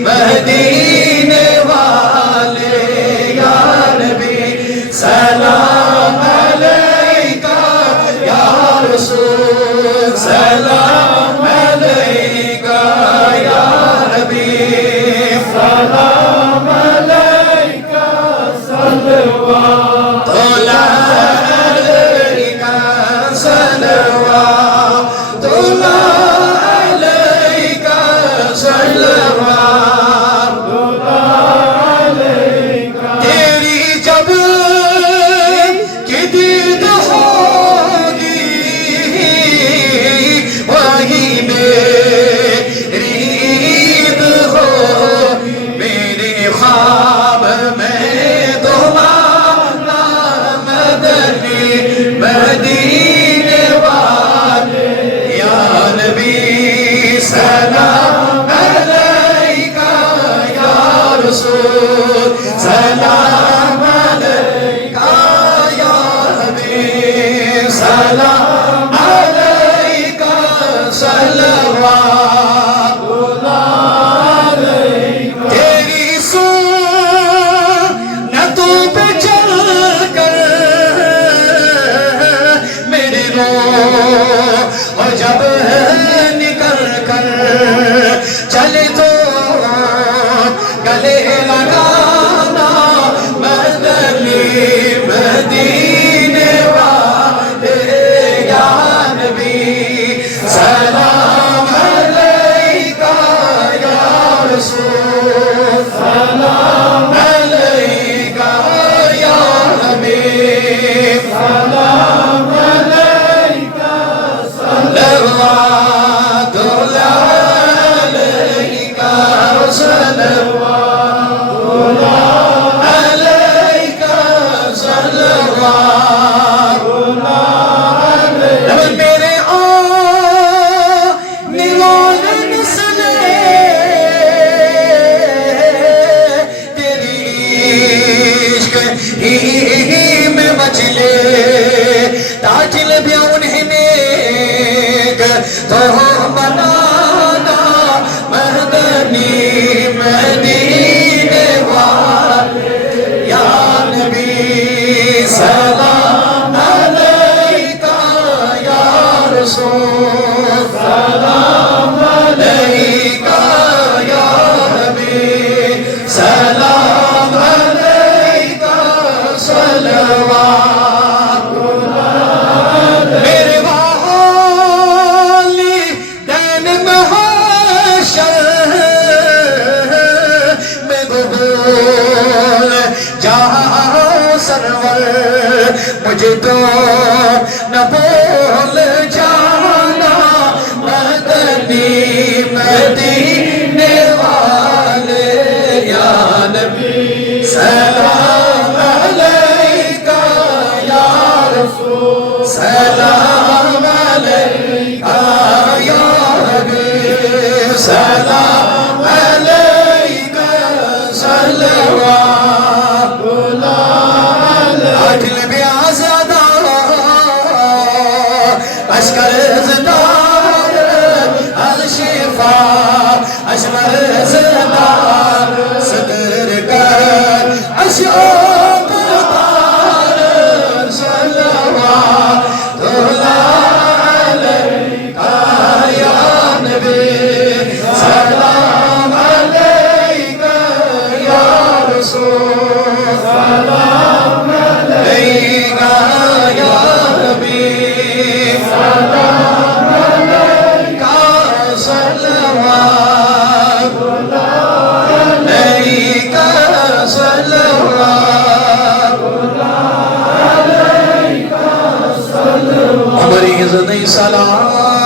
مدینے والے یا نبی سلام علیکہ یا رسول سلام علیکہ یا نبی سلام علیکہ صلوات اللہ علیکہ صلوات اللہ علیکہ صلوات اللہ علیکہ تیری جب کی دید ہوگی وہی میری عید ہو میرے خواب میں تمہارا مدنی مدینے والے یا نبی سلام علیکہ یا رسول سلام علیکہ یا حبیب سلام علیکہ صلوات اللہ علیکہ تیری سنتوں پہ چل کر میری روح جب نکل کر چلے تو گلے لگانا مدنی مدینے والے یا نبی سلام علیکہ یا رسول سلام علیکہ یا حبیب سلام علیکہ صلوات اللہ علیکہ صلوات اللہ علیکہ صلوات اللہ علیکہ میرے آنے والے نسلیں تیری عشق ہی میں مچلے تاجل بھی انہیں نیک تو بنانا مدنی مدینے والے یا نبی سلام علیکہ یا رسول سلام علیکہ یا حبیب سلام علیکہ صلوات میرے والدین محشر میں بھول جاؤ سرور مجھے تو نہ بھول جانا مدنی مدینے والے یا نبی سلام علیکہ یا رسول سلام علیکہ یا حبیب سلام علیکہ صلوات اللہ علیکہ عدل بھی آزادہ اشکر زدار الشفا اشمر زدار صدر کر اشعار دار صلوات اللہ علیکہ یا نبی سلام علیکہ یا رسول سلام علیکہ یا حبیب سلام علیکہ صلوات اللہ علیکہ صلوات اللہ علیکہ صلوات ہماری عزت سلام